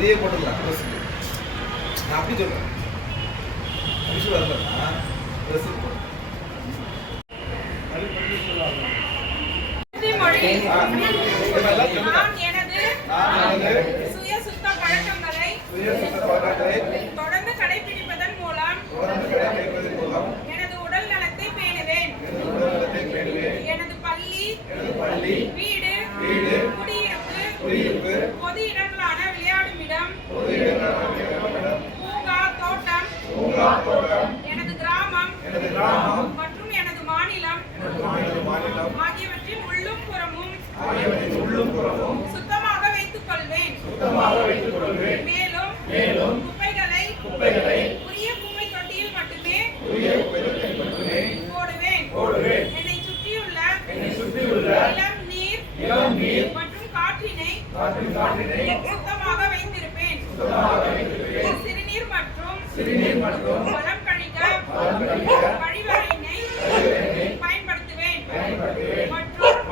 இதையே போட்டுக்கலாம் ட்ரெஸ். நான் அப்படி சொல்றேன். அப்படி சொல்லலன்னா ட்ரெஸ் போடு. சுய சுத்த பழக்கங்களை தொடர்ந்து கடைபிடிப்பதன் மூலம் எனது உடல் நலத்தை பேணுவேன். எனது பள்ளி, வீடு, குடியிருப்பு, பொது இடங்களான விளையாடும் இடம், பூங்கா, தோட்டம், எனது கிராமம் மற்றும் எனது மாநிலம் ஆகியவற்றின் உள்ளும் புறமும் சுத்தமாக வைத்துக் கொள்வேன். மேலும் குப்பைகளை உரிய குப்பை தொட்டியில் மட்டுமே போடுவேன். என்னை சுற்றியுள்ள இளம் நீர் மற்றும் காற்றினை சுத்தமாக வைத்திருப்பேன். சிறுநீர் மற்றும் மலம் கழிக்க கழிவறையினை பயன்படுத்துவேன்.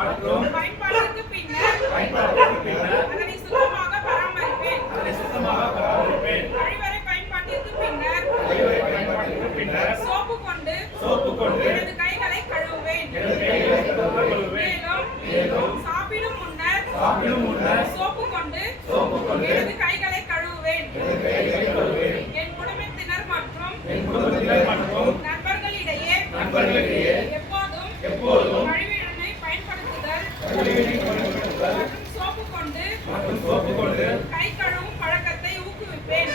மற்றும் பயன்பாட்டிற்கு பின்னர் அதனை சுத்தமாக பராமரிப்பேன். கழிவறை பயன்பாட்டிற்கு பின்னர் சோப்பு கொண்டு எனது கைகளை கழுவுவேன். மேலும் சாப்பிடும் முன்னர் சோப்பு கொண்டு எனது கைகளை கழுவுவேன். என் குடும்பத்தினர் மற்றும் நண்பர்களிடையே எப்போதும் கழிவறை பயன்படுத்துதல் மற்றும் சோப்பு கொண்டு கை கழுவும் பழக்கத்தை ஊக்குவிப்பேன்.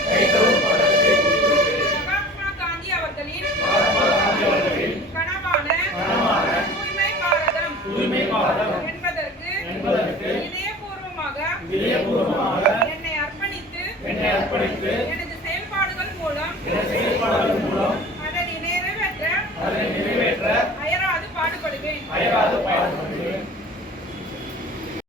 மகாத்மா காந்தி அவர்களின் கனவான தூய்மை பாரதம் என்பதற்கு இதயபூர்வமாக என்னை அர்ப்பணித்து எனது செயல்பாடுகள் மூலம் அதனை நிறைவேற்ற அயராது பாடுபடுவேன்.